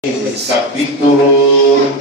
capítulo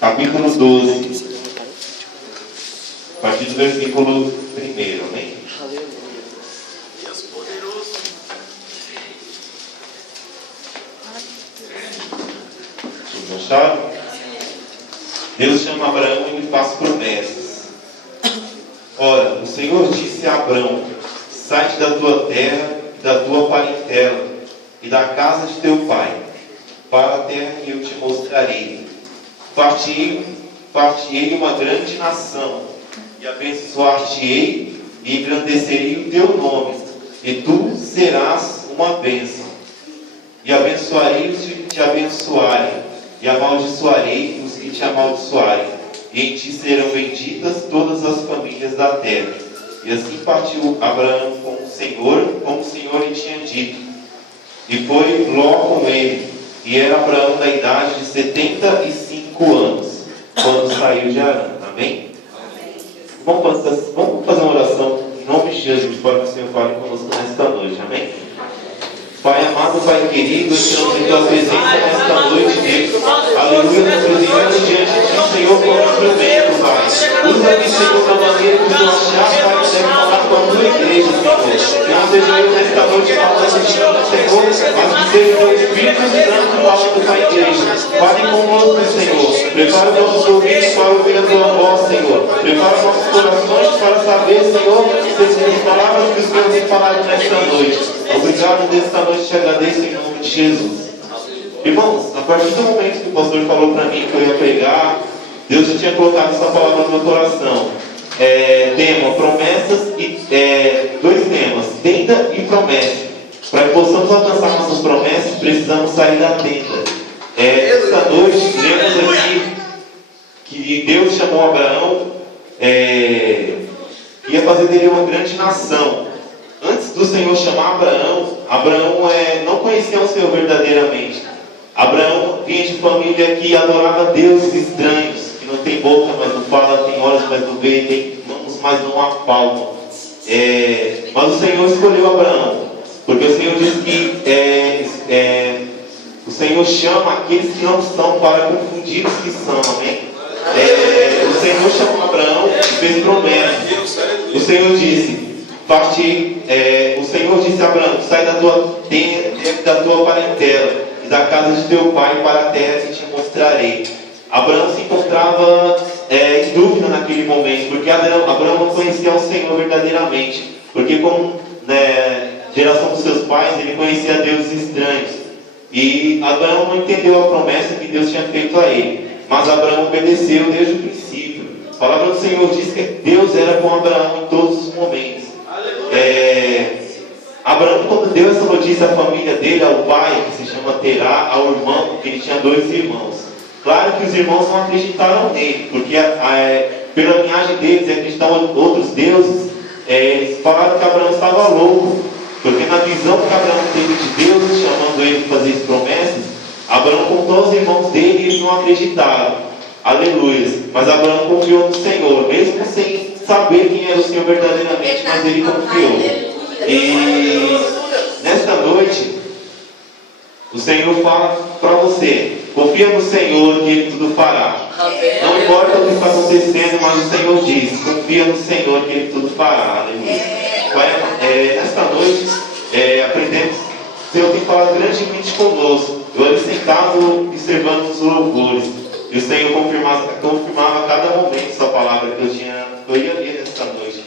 12, a partir do versículo 1, amém? Deus poderoso. Não sabe? Deus chama Abraão e lhe faz promessas. Ora, o Senhor disse a Abraão: sai da tua terra e da tua parentela e da casa de teu pai, para a terra que eu te mostrarei. Far-te-ei uma grande nação, e abençoar-te-ei e engrandecerei o teu nome, e tu serás uma bênção. E abençoarei os que te abençoarem, e amaldiçoarei os que te amaldiçoarem, e em ti serão benditas todas as famílias da terra. E assim partiu Abraão com o Senhor, como o Senhor lhe tinha dito. E foi Ló com ele, e era Abraão da idade de 75 anos, quando saiu de Harã. Amém? Vamos fazer uma oração em nome de Jesus, para que o Senhor fale conosco nesta noite. Amém? Pai amado, Pai querido, estamos em tua presença nesta noite, Deus. Aleluia, nos apresentamos diante de ti, Senhor, como instrumento, Pai. Usa-me, Senhor, da maneira que tu achar, Pai, que deve falar com a tua igreja, Senhor. Que não seja eu nesta noite falando de ti, Senhor, mas que seja o Espírito Santo falando com a igreja. Fale conosco, Senhor. Prepara os nossos ouvidos para ouvir a tua voz, Senhor. Prepara os nossos corações para saber, Senhor, as palavras que o Senhor tem falado nesta noite. Obrigado, Deus, esta noite te agradeço em nome de Jesus. Irmãos, a partir do momento que o pastor falou para mim que eu ia pregar, Deus já tinha colocado essa palavra no meu coração. Tema, promessas e dois temas, tenda e promessa. Para que possamos alcançar nossas promessas, precisamos sair da tenda. Esta noite, lemos aqui que Deus chamou Abraão, ia fazer dele uma grande nação. Antes do Senhor chamar Abraão, não conhecia o Senhor verdadeiramente. Abraão vinha de família que adorava deuses estranhos, que não tem boca, mas não fala, tem olhos, mas não vê, tem mãos, mas não apalpam. Mas o Senhor escolheu Abraão, porque o Senhor diz que o Senhor chama aqueles que não são para confundir os que são, amém? O Senhor chamou Abraão e fez promessas. O Senhor disse a Abraão: sai da tua terra, da tua parentela e da casa de teu pai para a terra que te mostrarei. Abraão se encontrava em dúvida naquele momento, porque Abraão não conhecia o Senhor verdadeiramente, porque como geração dos seus pais, ele conhecia deuses estranhos, e Abraão não entendeu a promessa que Deus tinha feito a ele, mas Abraão obedeceu desde o princípio. A palavra do Senhor diz que Deus era com Abraão em todos os momentos. Abraão, quando deu essa notícia à família dele, ao pai, que se chama Terá, ao irmão, porque ele tinha 2 irmãos. Claro que os irmãos não acreditaram nele, porque pela linhagem deles acreditavam em outros deuses. Eles falaram que Abraão estava louco, porque na visão que Abraão teve de Deus, chamando ele para fazer as promessas, Abraão contou aos irmãos dele e eles não acreditaram. Aleluia. Mas Abraão confiou no Senhor, mesmo sem saber quem era o Senhor verdadeiramente, mas ele confiou. E nesta noite, o Senhor fala para você: confia no Senhor que Ele tudo fará. Não importa o que está acontecendo, mas o Senhor diz: confia no Senhor que Ele tudo fará. Aleluia. Nesta noite, aprendemos. O Senhor tem falado grandemente conosco. Eu ali sentado observando os louvores, e o Senhor confirmava a cada momento essa palavra que eu ia ler nesta noite.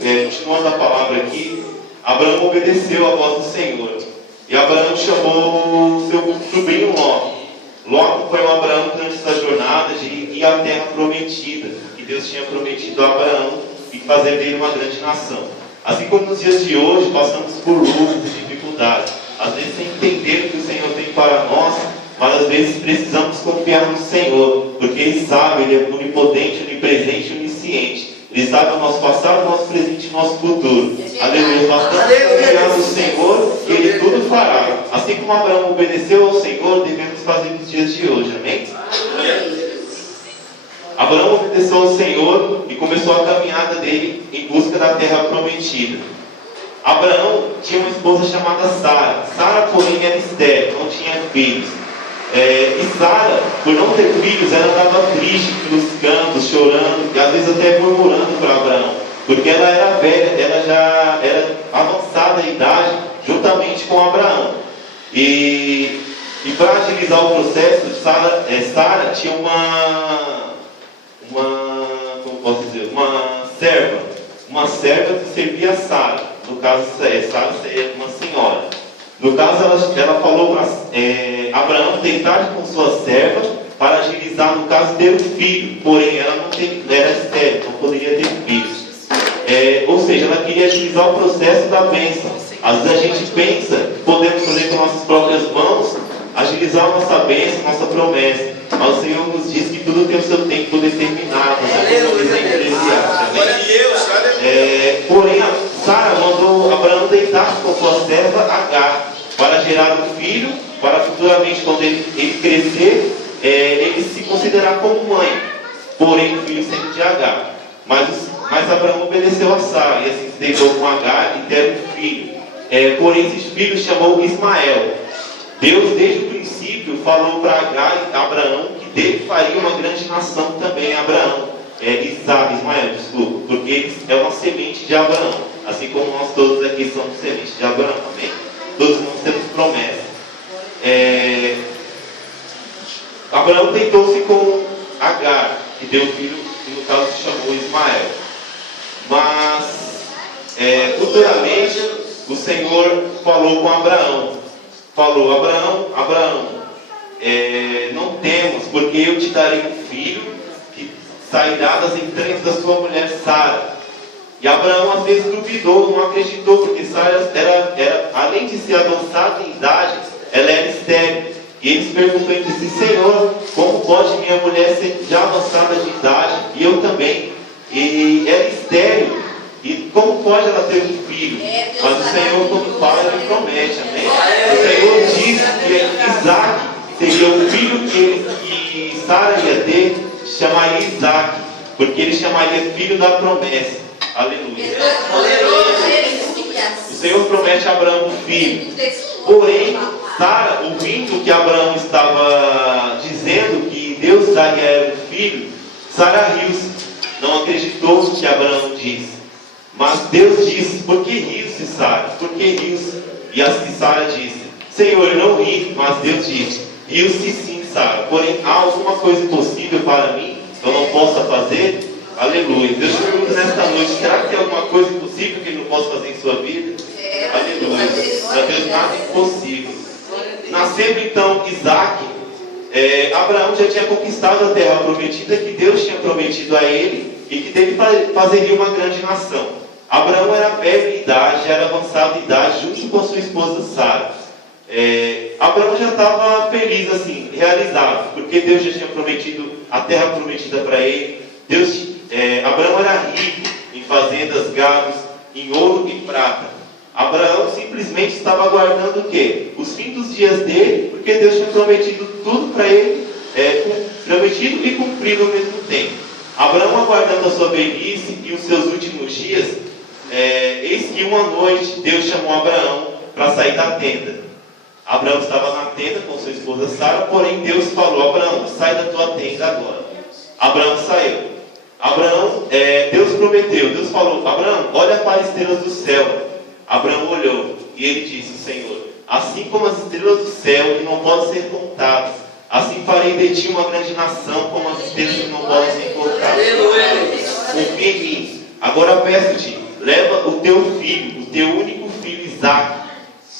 Continuando a palavra aqui, Abraão obedeceu a voz do Senhor. E Abraão chamou seu sobrinho Ló. Ló acompanhou Abraão durante essa jornada de ir à terra prometida, que Deus tinha prometido a Abraão, e fazer dele uma grande nação. Assim como nos dias de hoje passamos por lutas e dificuldades, às vezes sem entender o que o Senhor tem para nós, mas às vezes precisamos confiar no Senhor, porque Ele sabe, Ele é onipotente, onipresente e onisciente. Ele sabe o nosso passado, o nosso presente e o nosso futuro. Aleluia. Nós estamos confiando no Senhor e Ele tudo fará. Assim como Abraão obedeceu ao Senhor, devemos fazer nos dias de hoje. Amém? Abraão obedeceu ao Senhor e começou a caminhada dele em busca da terra prometida. Abraão tinha uma esposa chamada Sara. Sara, porém, era estéril, não tinha filhos. E Sara, por não ter filhos, ela estava triste pelos cantos, chorando, e às vezes até murmurando para Abraão, porque ela era velha, ela já era avançada em idade, juntamente com Abraão. E para agilizar o processo, Sara tinha uma serva que servia a Sara. No caso, Sara seria uma senhora. No caso, ela falou para Abraão deitar com sua serva para agilizar, no caso, ter um filho. Porém, ela não era estéril, não poderia ter filhos. Ou seja, ela queria agilizar o processo da bênção. Às vezes a gente pensa que podemos fazer com nossas próprias mãos, agilizar a nossa bênção, nossa promessa. Mas o Senhor nos diz que tudo tem o seu tempo determinado. Porém, Sara mandou Abraão deitar com sua serva Agar para gerar um filho, para futuramente, quando ele crescer, ele se considerar como mãe. Porém, o filho sempre de Agar. Mas Abraão obedeceu a Sara e assim se deitou com Agar e teve um filho. Porém, esse filho chamou Ismael. Deus, desde o princípio, falou para Agar e Abraão que dele faria uma grande nação também, Ismael, desculpa, porque ele é uma semente de Abraão, assim como nós todos aqui somos sementes de Abraão, amém? Todos nós temos promessa. Abraão deitou-se com Agar, que deu um filho, que no caso se chamou Ismael. Mas, futuramente, o Senhor falou com Abraão. Falou: Abraão, não temas, porque eu te darei um filho que sairá das entranhas da sua mulher Sara. E Abraão às vezes duvidou, não acreditou, porque Sara era, além de ser avançada em idade, ela era estéril. E ele se perguntou entre si: Senhor, como pode minha mulher ser já avançada de idade, e eu também? E era estéril, e como pode ela ter um filho? Mas o Senhor, quando fala, ele promete, amém? O Senhor disse que Isaac seria o filho que Sara ia ter, chamaria Isaac, porque ele chamaria filho da promessa. Aleluia. O Senhor promete a Abraão um filho. Porém, Sara, ouvindo que Abraão estava dizendo que Deus daria um filho, Sara riu-se, não acreditou no que Abraão disse. Mas Deus disse: por que riu-se, Sara? Por que riu-se? E assim Sara disse: Senhor, eu não ri. Mas Deus disse: riu-se sim, Sara. Porém, há alguma coisa impossível para mim que eu não possa fazer? Aleluia. Deus te pergunta nesta noite: será que tem alguma coisa impossível que Ele não possa fazer em sua vida? Aleluia. Para Deus nada é impossível. Nascendo então Isaac, Abraão já tinha conquistado a terra prometida que Deus tinha prometido a ele e que dele fazeria uma grande nação. Abraão era velho em idade, era avançado em idade, junto com sua esposa Sara. Abraão já estava feliz, assim, realizado, porque Deus já tinha prometido a terra prometida para ele. Abraão era rico em fazendas, gados, em ouro e prata. Abraão simplesmente estava aguardando o quê? Os fins dos dias dele, porque Deus tinha prometido tudo para ele, prometido e cumprido ao mesmo tempo. Abraão aguardando a sua velhice e os seus últimos dias, eis que uma noite Deus chamou Abraão para sair da tenda. Abraão estava na tenda com sua esposa Sara, porém Deus falou: Abraão, sai da tua tenda agora. Abraão saiu. Deus prometeu, Deus falou: Abraão, olha para as estrelas do céu. Abraão olhou e ele disse: Senhor, assim como as estrelas do céu que não podem ser contadas, assim farei de ti uma grande nação, como as estrelas que não podem ser contadas. Confia em mim. Agora peço-te, leva o teu filho, o teu único filho Isaque,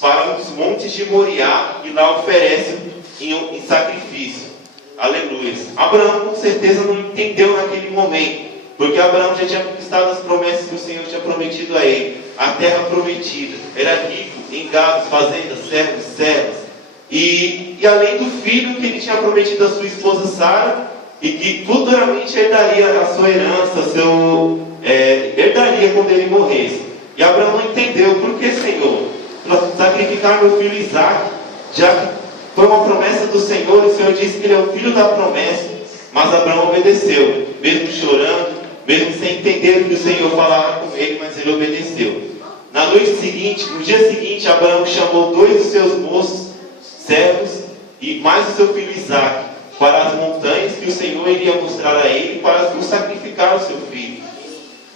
para os montes de Moriá e lá oferece em sacrifício. Aleluia. Abraão com certeza não entendeu naquele momento, porque Abraão já tinha conquistado as promessas que o Senhor tinha prometido a ele. A terra prometida. Era rico em gados, fazendas, servos, servas. E além do filho que ele tinha prometido à sua esposa Sara, e que futuramente herdaria a sua herança, herdaria quando ele morresse. E Abraão não entendeu: por que, Senhor? Para sacrificar meu filho Isaque, já que foi uma promessa do Senhor, o Senhor disse que ele é o filho da promessa. Mas Abraão obedeceu, mesmo chorando, mesmo sem entender o que o Senhor falava com ele, mas ele obedeceu. Na noite seguinte, no dia seguinte, Abraão chamou 2 dos seus moços, servos, e mais o seu filho Isaque, para as montanhas que o Senhor iria mostrar a ele para o sacrificar o seu filho.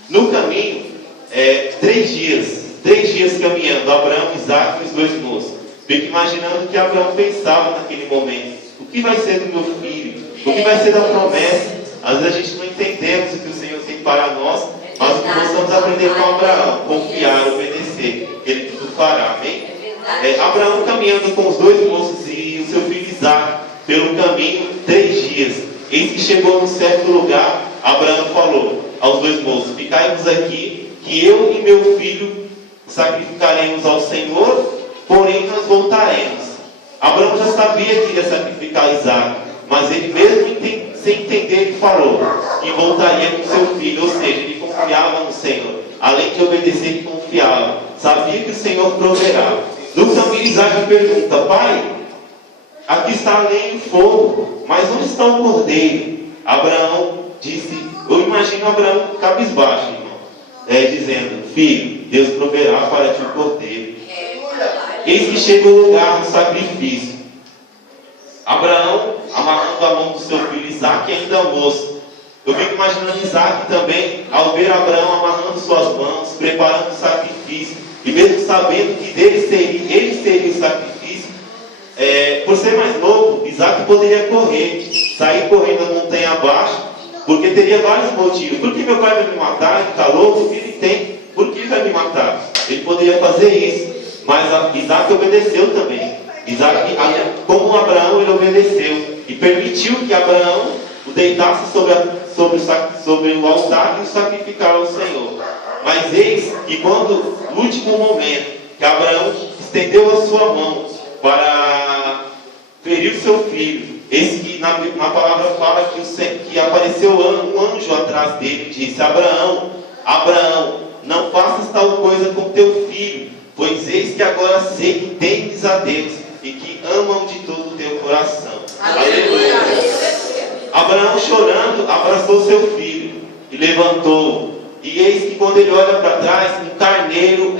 No caminho, 3 dias caminhando, Abraão, Isaque e os 2 moços. Fico imaginando o que Abraão pensava naquele momento. O que vai ser do meu filho? O que vai ser da promessa? Às vezes a gente não entendemos o que o Senhor tem para nós, mas o que nós vamos aprender com Abraão: confiar, obedecer, Ele tudo fará, amém? Abraão caminhando com os 2 moços e o seu filho Isaque pelo caminho 3 dias. Eis que chegou num certo lugar, Abraão falou aos 2 moços: ficai-vos aqui, que eu e meu filho sacrificaremos ao Senhor, porém nós voltaremos. Abraão já sabia que iria sacrificar Isaque, mas ele mesmo sem entender, ele falou que voltaria com seu filho, ou seja, ele confiava no Senhor. Além de obedecer, ele confiava, sabia que o Senhor proverá. No caminho, Isaque pergunta: pai, aqui está a lenha e fogo, mas onde está o cordeiro? Abraão disse, eu imagino Abraão cabisbaixo, irmão, dizendo: filho, Deus proverá para ti o cordeiro. Eis que chega o lugar do sacrifício. Abraão amarrando a mão do seu filho Isaque, ainda moço. Eu fico imaginando Isaque também, ao ver Abraão amarrando suas mãos, preparando o sacrifício, e mesmo sabendo que ele seria o sacrifício, por ser mais novo, Isaque poderia sair correndo a montanha abaixo, porque teria vários motivos. Por que meu pai vai me matar? Ele está louco? Ele tem. Por que vai me matar? Ele poderia fazer isso, mas Isaque obedeceu também. Isaque, como Abraão, ele obedeceu e permitiu que Abraão o deitasse sobre o altar e o sacrificar ao Senhor. Mas eis que quando, no último momento, que Abraão estendeu a sua mão para ferir o seu filho, eis que na palavra fala que apareceu um anjo atrás dele e disse: Abraão, Abraão, não faças tal coisa com teu filho, pois eis que agora sei que temes a Deus e que amam de todo o teu coração. Aleluia. Abraão, chorando, abraçou seu filho e levantou. E eis que quando ele olha para trás, um carneiro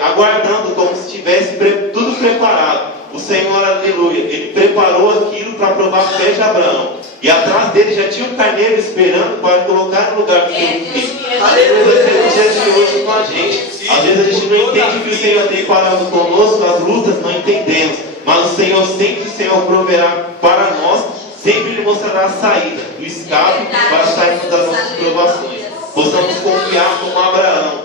aguardando, como se tivesse tudo preparado. O Senhor, aleluia, ele preparou aquilo para provar a fé de Abraão. E atrás dele já tinha um carneiro esperando para colocar no lugar do seu filho. Aleluia, dia de hoje com a gente. Às vezes a gente não entende o que o Senhor tem parado conosco, as lutas não entendemos. Mas o Senhor proverá para nós, sempre lhe mostrará a saída, o escape para sairmos das nossas provações. Possamos confiar como Abraão.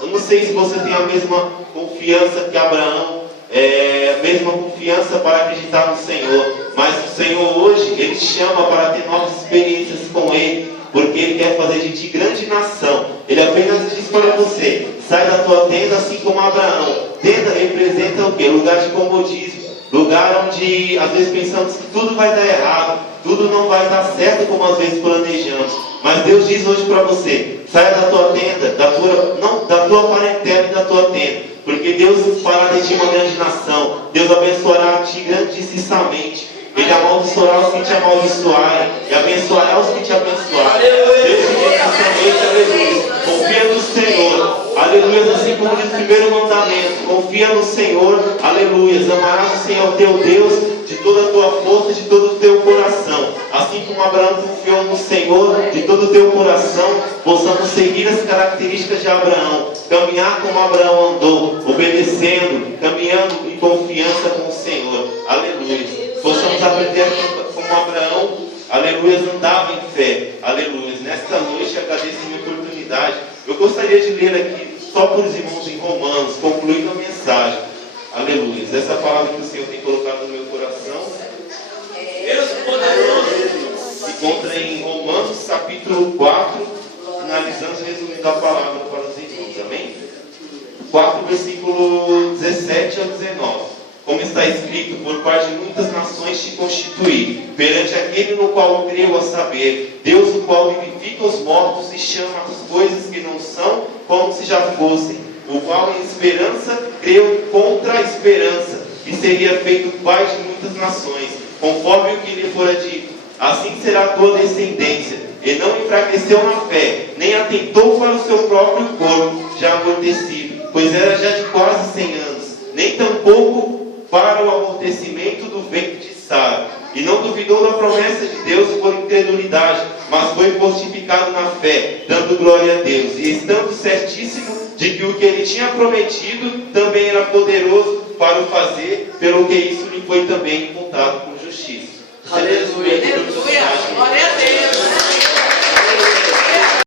Eu não sei se você tem a mesma confiança que Abraão, a mesma confiança para acreditar no Senhor. Mas o Senhor hoje, Ele te chama para ter novas experiências com Ele, porque Ele quer fazer de ti grande nação. Ele apenas diz para você: sai da tua tenda assim como Abraão. Tenda representa o quê? Lugar de comodismo. Lugar onde às vezes pensamos que tudo vai dar errado, tudo não vai dar certo como às vezes planejamos. Mas Deus diz hoje para você: saia da tua tenda, da tua parentela e da tua tenda, porque Deus fará de ti uma grande nação. Deus abençoará ti grandissimamente. Ele amaldiçoará os que te amaldiçoarem e abençoará os que te abençoarem. Deus te diz nessa noite, aleluia, confia no Senhor, aleluia, assim como diz o primeiro mandamento: confia no Senhor, aleluia, amarás o Senhor teu Deus de toda a tua força, de todo o teu coração. Assim como Abraão confiou no Senhor de todo o teu coração, possamos seguir as características de Abraão, caminhar como Abraão andou, obedecendo, caminhando em confiança com o Senhor, aleluia. Possamos aprender como Abraão, aleluia, andava em fé, aleluia. Nesta noite agradeço a minha oportunidade. Eu gostaria de ler aqui só para os irmãos em Romanos, concluindo a mensagem, aleluia. Essa palavra que o Senhor tem colocado no meu coração, Deus poderoso, se encontra em Romanos capítulo 4, finalizando e resumindo a palavra para os irmãos, amém? 4, versículo 17 a 19. Como está escrito: por parte de muitas nações te constituí, perante aquele no qual eu creio, a saber, Deus, o qual vivifica os mortos e chama as coisas que não são como se já fossem, o qual em esperança creu contra a esperança, e seria feito pai de muitas nações, conforme o que lhe fora dito: assim será a tua descendência. E não enfraqueceu na fé, nem atentou para o seu próprio corpo, já amortecido, pois era já de quase 100 anos, nem tampouco para o amortecimento do ventre de Sara. E não duvidou da promessa de Deus por incredulidade, mas foi fortificado na fé, dando glória a Deus, e estando certíssimo de que o que ele tinha prometido também era poderoso para o fazer, pelo que isso lhe foi também imputado por justiça. Aleluia. Aleluia. Glória a Deus.